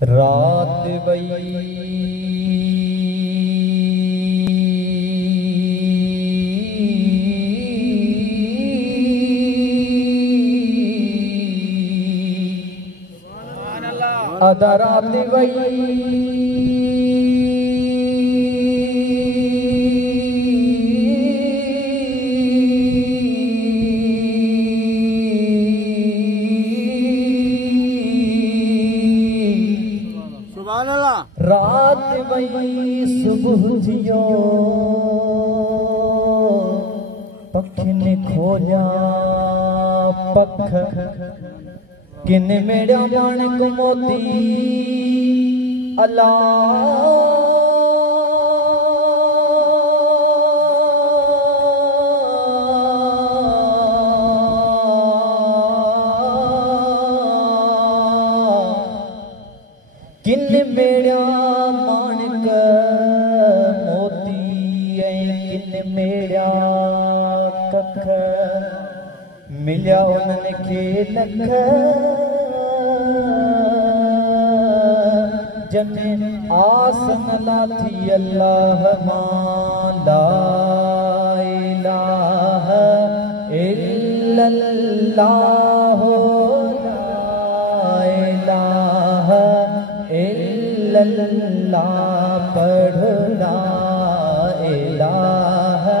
रात वई अदा रात वई रात वई सुबह थियो पख ने खोजा पख किन मेरा माणक मोती अल्लाह किन मेरा माणक मोती किन मेरा कख मिलिया उन्हनि खे लख जने आसन लाथी अल्लाह मां ला इलाहा इल्लल्लाह इल्लल्लाह पढ़ ला इलाहा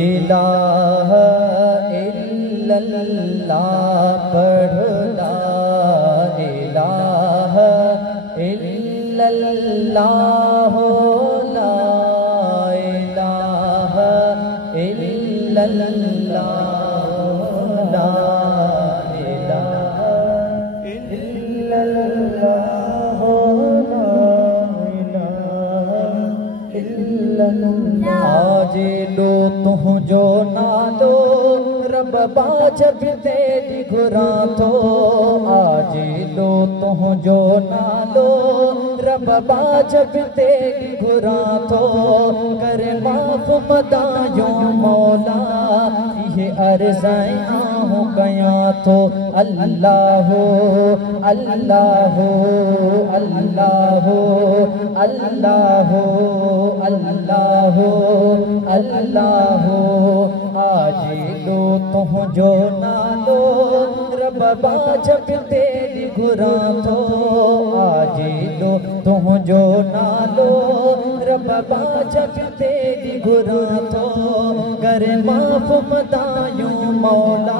इलाहा इल्लल्लाह पढ़ ला इलाहा इल्लल्लाह ला इलाहा इल्लल्लाह ला आजे लो तुझो नालो रब बाज ते घुरा थो आजे लो तुझो नालो रब बाज ते घुरा थो कर माफ़ मदायो मौला ये अर्ज़ां आहूं कयां थो अल्लाह अल्लाह अल्लाह अल्लाह अल्लाह अल्लाह आजे लो तुझो नालो रब बाज ते घुरा थो आजे लो तुझो नालो रब बाज ते घुरा थो कर माफ़ मदायूं मौला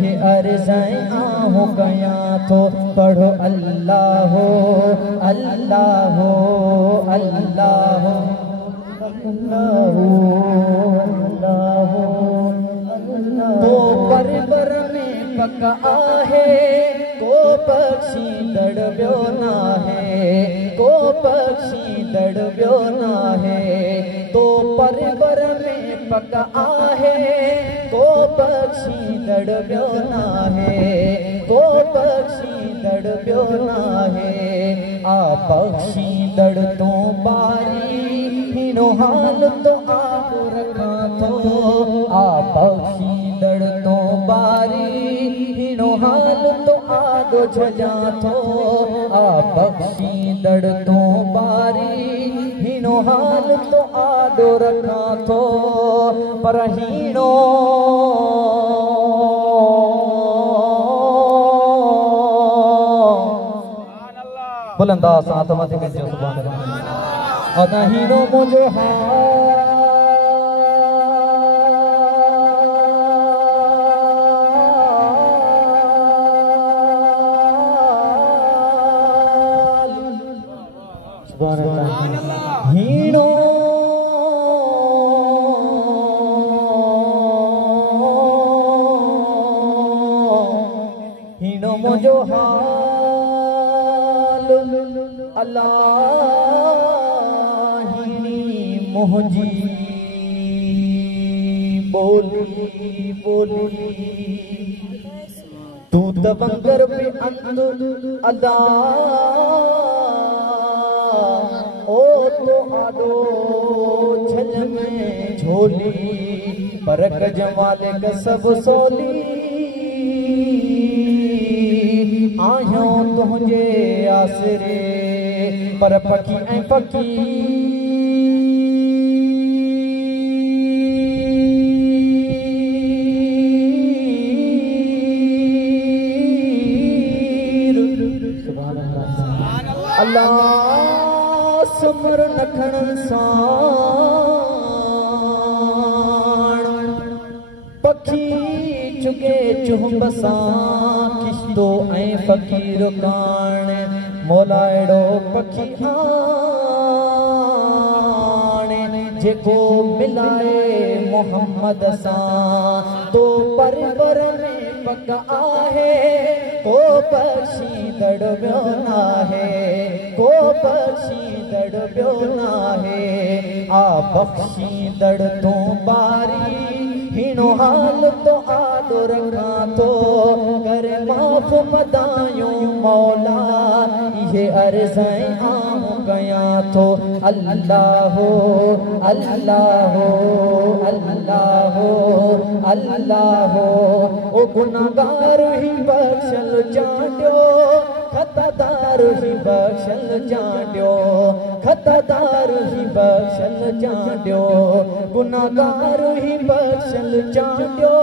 ये अर्ज़ां आहूं कयां थो पढ़ो अल्लाह अल्लाह अल्लाह तो परवर में पक आहे को पक्षी दड़ब्यो ना है को पक्षी दड़ब्यो ना है तो परवर में पक आहे को पक्षी दड़ब्यो ना है को पक्षी दड़ब्यो ना है आ पक्षी दड़ तो बारी हिनो हाल तो आगो रखा थो आ पक्षी दड़ तो बारी हिनो हाल तो आगो झजा थो आ पक्षी दड़ तो बारी हिनो हाल तो आगो रखा थो पर हीनो बुलंदा साथ मत के सुभान अल्लाह अदहीनो मुझे सुभान अल्लाह हीनो हीनो मुझो अल्लाह मुझी बोली बोली तू दबंगर पे अंद अदा ओ तो आदो छल में झोली परक जमाले का सब सोली तुझे आसरे पर पखी ऐं फकीर अल्लाह सुमर नखण साण पखी चुगे चुंब सां किश्तो ऐं फकीर कान मौला अहिड़ो पखी आणे जेको मिलाए मोहम्मद सां तो परवर में पक आहे को बख्शींदड़ ॿियो नाहे को बख्शींदड़ ॿियो नाहे आ बख्शींदड़ तूं बारी हिनो हाल तो आदो रखां तो कर माफ़ मदायूं मौला ये अर्ज़ां आऊं कयां थो अल्लाह अल्लाह अल्लाह अल्लाह ओ गुनाहगार ही बख्शल जांडियो खतादार ही बख्शल जांडियो खतादार ही बख्शल जांडियो गुनाहगार ही बख्शल जांडियो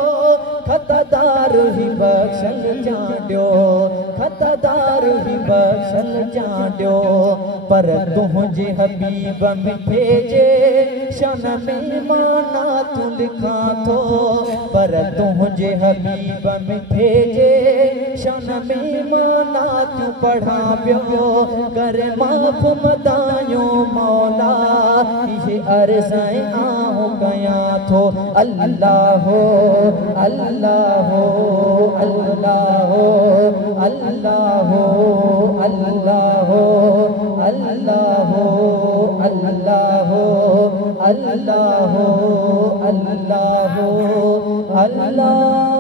खतादार ही बख्शल जांडियो खतादार ही बख्शल जांडियो पर तुझे हबीब मिठे जे शान में माना तू लिखां थो पर तुझे हबीब मिठे जे शान में माना तू पढ़ा पियो कर माफ़ मदायूं मौला ये अर्ज़ां आऊं कयां थो अल्लाह अल्लाह अल्लाह अल्लाह अल्लाह अल्लाह अल्लाह अल्लाह अल्लाह अल्लाह